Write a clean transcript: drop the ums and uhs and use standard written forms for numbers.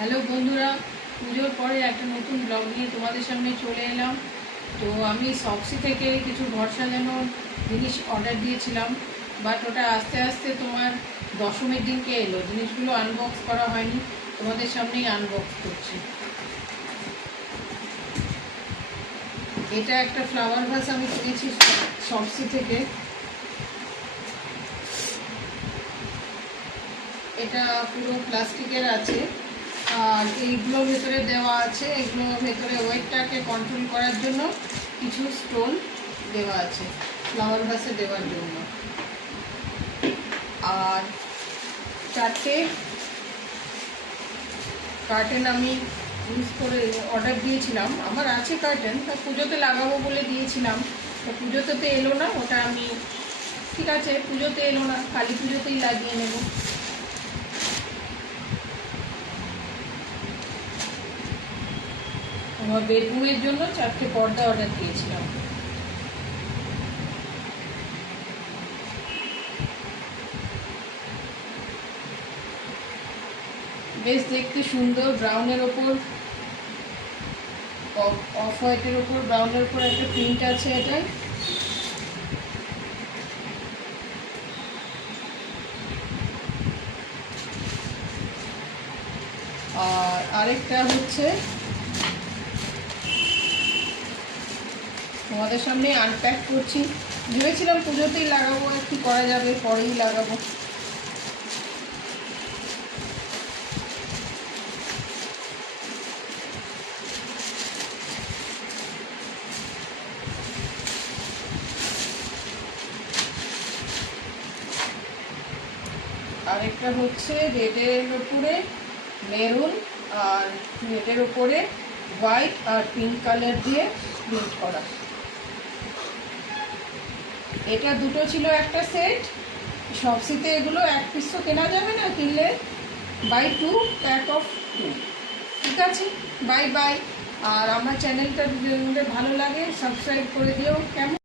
Hello বন্ধুরা, পুজোর পরে একটা নতুন ব্লগ নিয়ে তোমাদের সামনে চলে এলাম। তো আমি শপসি থেকে কিছু ঘর সাজানোর জিনিস অর্ডার দিয়েছিলাম, বাট ওটা আস্তে আস্তে তোমার দশমীর দিনকে এলো। জিনিসগুলো আনবক্স করা হয়নি, তোমাদের সামনেই আনবক্স করছি। এটা একটা ফ্লাওয়ার ভাস আমি কিনেছি শপসি থেকে। এটা পুরো প্লাস্টিকের আছে, আর এইগুলো ভেতরে দেওয়া আছে। এগুলো ভেতরে ওয়েটটাকে কন্ট্রোল করার জন্য কিছু স্টোন দেওয়া আছে ফ্লাওয়ার ভাসে দেওয়ার জন্য। আর চারটে কার্টেন আমি ইউজ করে অর্ডার দিয়েছিলাম। আমার আছে কার্টেন, তা পুজোতে লাগাবো বলে দিয়েছিলাম। তো পুজোতে তো এলো না, ওটা আমি ঠিক আছে পুজোতে এলো না, কালী পুজোতেই লাগিয়ে নেব। আমার বেডরুমের জন্য চারটে পর্দা অর্ডার দিয়েছিলাম। বেশ দেখতে সুন্দর, ব্রাউনের ওপর অফ হোয়াইটের ওপর ব্রাউনের ওপর একটা প্রিন্ট আছে এটাই। আর আরেকটা হচ্ছে তোমাদের সামনে আনপ্যাক করছি। ভেবেছিলাম পুজোতেই লাগাবো, একটু করা যাবে, পরেই লাগাবো। আরেকটা হচ্ছে রেডের ওপরে মেরুন, আর রেডের ওপরে হোয়াইট আর পিঙ্ক কালার দিয়ে প্রিন্ট করা। এটা দুটো ছিল একটা সেট। শপসিতে এগুলো এক পিস তো কেনা যাবে না, কিনলে বাই 2 প্যাক অফ 2। ঠিক আছে, বাই বাই। আর আমার চ্যানেলটা যদি ভালো লাগে সাবস্ক্রাইব করে দিও। কেমন?